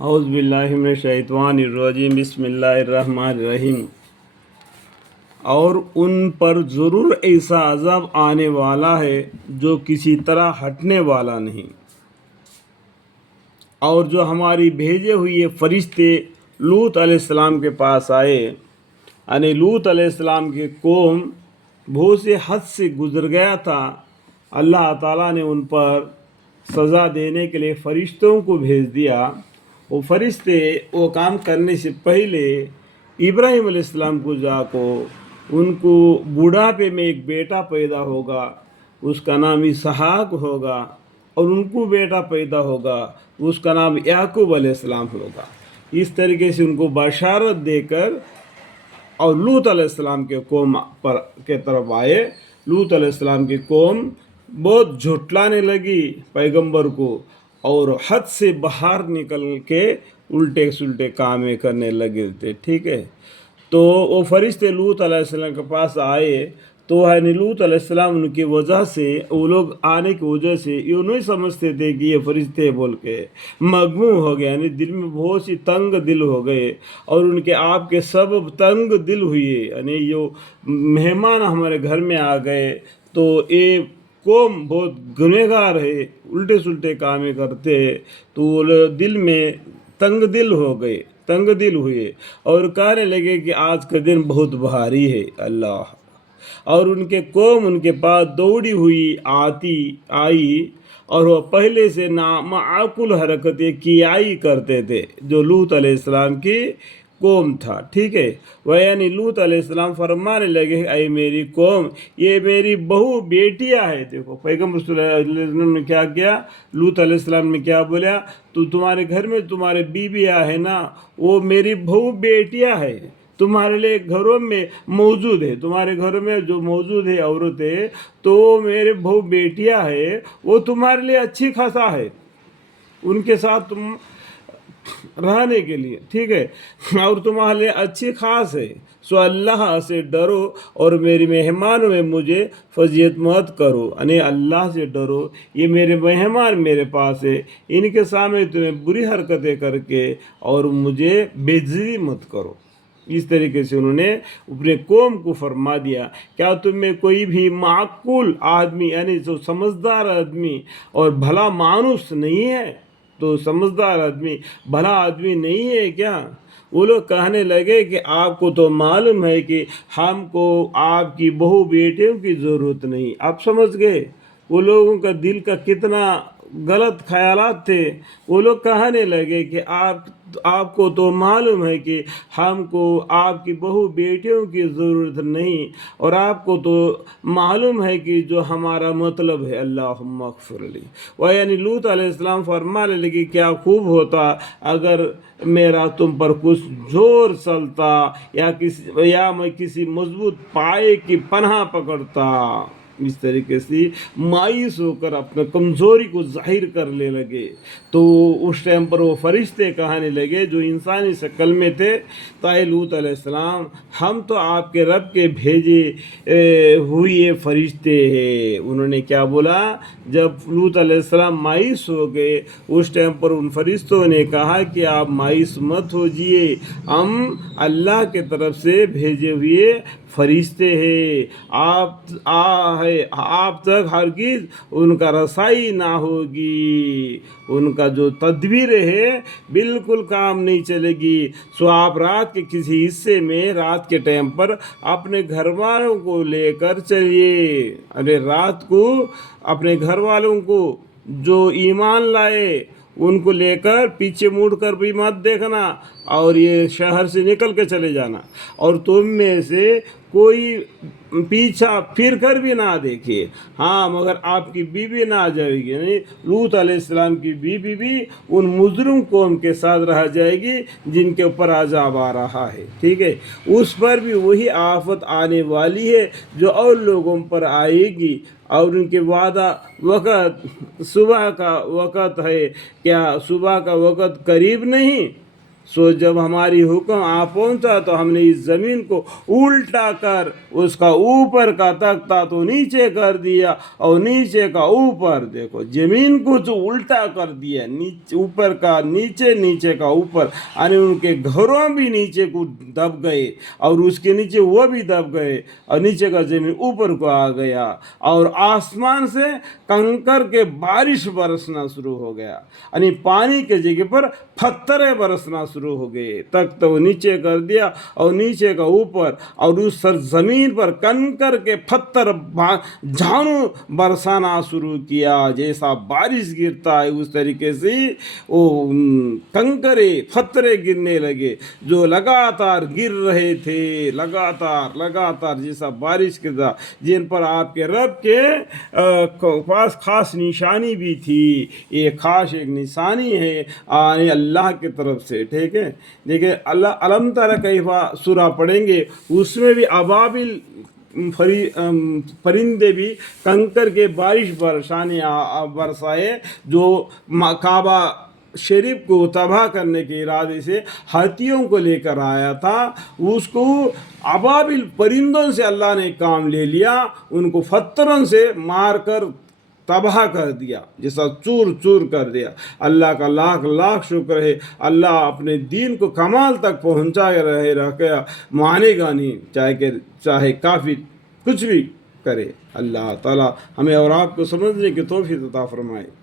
اعوذ باللہ من الشیطان الرجیم بسم اللہ الرحمن الرحیم۔ اور ان پر ضرور ایسا عذاب آنے والا ہے جو کسی طرح ہٹنے والا نہیں، اور جو ہماری بھیجے ہوئے فرشتے لوط علیہ السلام کے پاس آئے، یعنی لوط علیہ السلام کی قوم بہت سے حد سے گزر گیا تھا، اللہ تعالیٰ نے ان پر سزا دینے کے لیے فرشتوں کو بھیج دیا۔ وہ فرشتے وہ کام کرنے سے پہلے ابراہیم علیہ السلام کو جا کو ان کو بڑھاپے میں ایک بیٹا پیدا ہوگا، اس کا نام اسحاق ہوگا، اور ان کو بیٹا پیدا ہوگا، اس کا نام یعقوب علیہ السلام ہوگا۔ اس طریقے سے ان کو بشارت دے کر اور لوط علیہ السلام کے قوم پر کے طرف آئے۔ لوط علیہ السلام کی قوم بہت جھٹلانے لگی پیغمبر کو، اور حد سے باہر نکل کے الٹے سلٹے کام کرنے لگے تھے، ٹھیک ہے۔ تو وہ فرشتے لوط علیہ السلام کے پاس آئے، تو لوط علیہ السلام ان کی وجہ سے، وہ لوگ آنے کی وجہ سے یہ نہیں سمجھتے تھے کہ یہ فرشتے بول کے مغموم ہو گئے، یعنی دل میں بہت سی تنگ دل ہو گئے، اور ان کے آپ کے سبب تنگ دل ہوئے، یعنی جو مہمان ہمارے گھر میں آ گئے تو یہ قوم بہت گنہگار ہے، الٹے سلٹے کام کرتے ہیں، تو وہ دل میں تنگ دل ہو گئے، تنگ دل ہوئے، اور کہنے لگے کہ آج کا دن بہت بھاری ہے اللہ۔ اور ان کے قوم ان کے پاس دوڑی ہوئی آئی، اور وہ پہلے سے نامعقول حرکتیں کیائی کرتے تھے جو لوط علیہ السلام کی قوم تھا، ٹھیک ہے۔ وہ یعنی لوط علیہ السلام فرمانے لگے، اے میری قوم، یہ میری بہو بیٹیاں ہے۔ دیکھو پیغمبر صلی اللہ علیہ وسلم نے کیا کیا، لوط علیہ السلام نے کیا بولا، تو تمہارے گھر میں تمہارے بیویاں ہے نا، وہ میری بہو بیٹیاں ہے، تمہارے لیے گھروں میں موجود ہے، تمہارے گھروں میں جو موجود ہے عورتیں، تو میرے بہو بیٹیاں ہے، وہ تمہارے لیے اچھی خاصا ہے، ان کے ساتھ تم رہنے کے لیے، ٹھیک ہے، اور تمہارے لیے اچھی خاص ہے۔ سو اللہ سے ڈرو اور میری مہمانوں میں مجھے فضیلت مت کرو، یعنی اللہ سے ڈرو، یہ میرے مہمان میرے پاس ہے، ان کے سامنے تمہیں بری حرکتیں کر کے اور مجھے بے عزتی مت کرو۔ اس طریقے سے انہوں نے اپنے قوم کو فرما دیا، کیا تم میں کوئی بھی معقول آدمی، یعنی جو سمجھدار آدمی اور بھلا مانوس نہیں ہے؟ تو سمجھدار آدمی بھلا آدمی نہیں ہے کیا؟ وہ لوگ کہنے لگے کہ آپ کو تو معلوم ہے کہ ہم کو آپ کی بہو بیٹیوں کی ضرورت نہیں۔ آپ سمجھ گئے وہ لوگوں کا دل کا کتنا غلط خیالات تھے۔ وہ لوگ کہنے لگے کہ آپ کو تو معلوم ہے کہ ہم کو آپ کی بہو بیٹیوں کی ضرورت نہیں، اور آپ کو تو معلوم ہے کہ جو ہمارا مطلب ہے، اللہم اغفر لی۔ وہ یعنی لوط علیہ السلام فرمانے لگے، کیا خوب ہوتا اگر میرا تم پر کچھ زور چلتا، یا میں کسی مضبوط پائے کی پناہ پکڑتا۔ اس طریقے سے مایوس ہو کر اپنے کمزوری کو ظاہر کرنے لگے، تو اس ٹائم پر وہ فرشتے کہنے لگے جو انسانی شکل میں تھے، اے لوط علیہ السلام، ہم تو آپ کے رب کے بھیجے ہوئے فرشتے ہیں۔ انہوں نے کیا بولا، جب لوط علیہ السلام مایوس ہو گئے، اس ٹائم پر ان فرشتوں نے کہا کہ آپ مایوس مت ہوجئے، ہم اللہ کے طرف سے بھیجے ہوئے فرشتے ہیں، آپ تک ہرگز ان کا رسائی نہ ہوگی، ان کا جو تدبیر ہے بالکل کام نہیں چلے گی۔ سو آپ رات کے کسی حصے میں، رات کے ٹائم پر اپنے گھر والوں کو لے کر چلیے، ارے رات کو اپنے گھر والوں کو جو ایمان لائے ان کو لے کر پیچھے مڑ کر بھی مت دیکھنا، اور یہ شہر سے نکل کے چلے جانا، اور تم میں سے کوئی پیچھا پھر کر بھی نہ دیکھے، ہاں مگر آپ کی بیوی نہ جائے گی، یعنی لوط علیہ السلام کی بیوی بھی ان مجرم قوم کے ساتھ رہ جائے گی جن کے اوپر عذاب آ رہا ہے، ٹھیک ہے، اس پر بھی وہی آفت آنے والی ہے جو اور لوگوں پر آئے گی، اور ان کے وعدہ وقت صبح کا وقت ہے، کیا صبح کا وقت قریب نہیں؟ سو جب ہماری حکم آ پہنچا تو ہم نے اس زمین کو الٹا کر اس کا اوپر کا تختہ تو نیچے کر دیا اور نیچے کا اوپر. دیکھو زمین کو جو الٹا کر دیا, نیچے اوپر کا نیچے, نیچے کا اوپر, یعنی ان کے گھروں بھی نیچے کو دب گئے اور اس کے نیچے وہ بھی دب گئے اور نیچے کا زمین اوپر کو آ گیا اور آسمان سے کنکر کے بارش برسنا شروع ہو گیا, یعنی پانی کے جگہ پر پتھریں برسنا شروع ہو گئے. تک تو نیچے کر دیا اور نیچے کا اوپر, اور اس سرزمین پر کنکر کے پتھر جھانو برسانا شروع کیا. جیسا بارش گرتا ہے اس طریقے سے وہ کنکرے پتھریں گرنے لگے جو لگاتار گر رہے تھے, لگاتار جیسا بارش گرتا, جن پر آپ کے رب کے پاس خاص نشانی بھی تھی. یہ خاص ایک نشانی ہے اللہ کی طرف سے. ٹھیک ہے, دیکھیں اللہ علم تر کیفا سورہ پڑھیں گے, اس میں بھی ابابل پرندے بھی کنکر کے بارش برسائے جو کعبہ شریف کو تباہ کرنے کے ارادے سے ہاتھیوں کو لے کر آیا تھا. اس کو ابابل پرندوں سے اللہ نے کام لے لیا, ان کو پتھروں سے مار کر تباہ کر دیا, جیسا چور چور کر دیا. اللہ کا لاکھ لاکھ شکر ہے, اللہ اپنے دین کو کمال تک پہنچا رکھا, مانے گا نہیں چاہے کافر کچھ بھی کرے. اللہ تعالی ہمیں اور آپ کو سمجھنے کی توفیق عطا فرمائے.